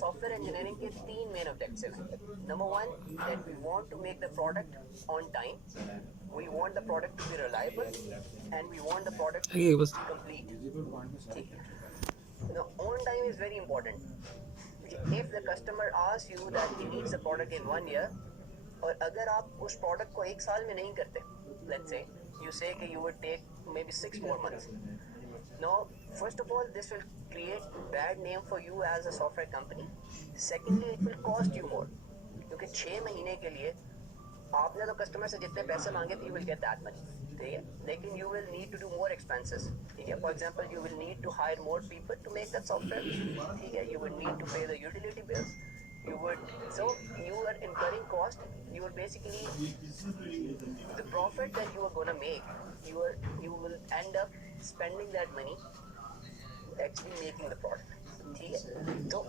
Software engineering के तीन main objective हैं. Number one, that we want to make the product on time, we want the product to be reliable, and we want the product to be complete. ठीक है. Now, on time is very important. If the customer asks you that he needs the product in 1 year, और अगर आप उस product को एक साल में नहीं करते, let's say you say कि you would take maybe 6 more months. Now, first of all, this will create bad name for you as a software company. Secondly, it will cost you more, क्योंकि 6 महीने के लिए आपने तो customer से जितने पैसे मांगे थे, you will get that money. ठीक है. लेकिन you will need to do more expenses. ठीक है. For example, you will need to hire more people to make that software. ठीक है. You will need to pay the utility bills. So you are incurring cost. You are basically the profit that you are gonna make. You will end up spending that money actually making the product. ठीक है. तो